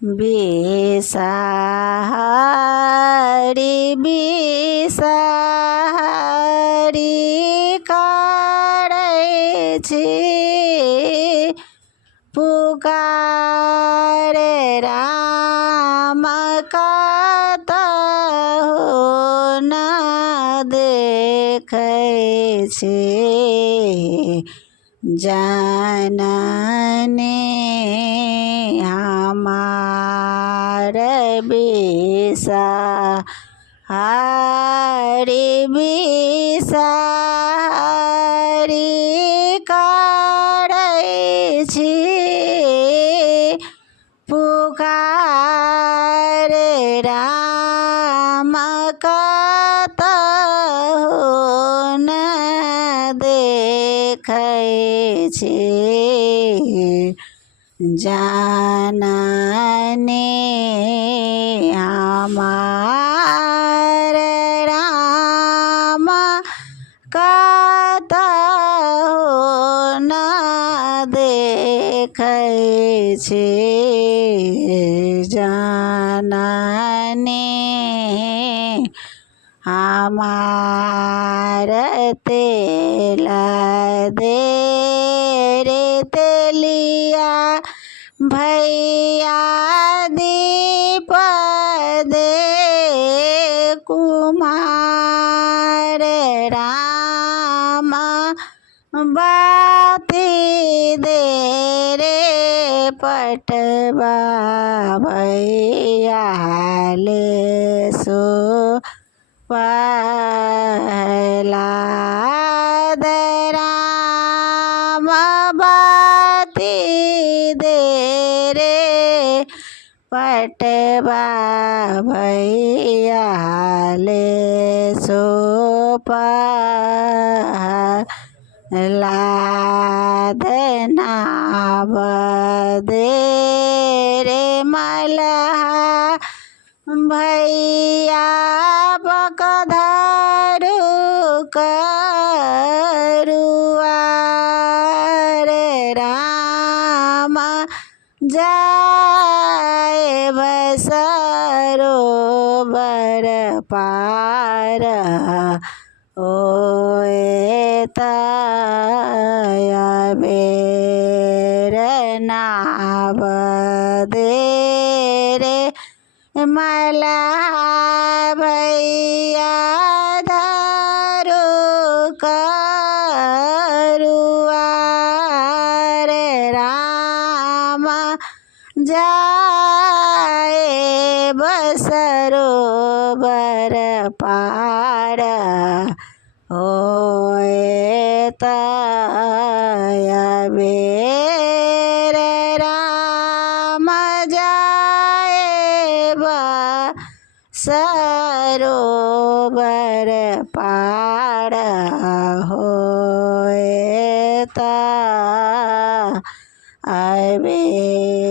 बिसाहरी बिसाहरी काढ़ै छी पुकारे राम कतहु न देखै छी जननी हमार बिसाहरी बिसाहरी काढ़ै छी पुकारे राम कतहु न देखै छी जननी हमार राम कतहु न देखै छी जननी हमार तेल दे रे तेलिया भैया दीप दे कुमार राम बाती दे रे पटवा भैया ले सो प्रहलाद राम बाती दे रे पटवा भैया ले सो प्रहलाद नाव दे रे मलहा भैया बकधारू करुआ रे राम जाए बसरोवर पार ओए तयबेर नाव दे रे मलहा भैया धारू करुआ रे राम जाए बसरोवर पार होए तयबेर राम जाए सरोवर पार होए तयबेर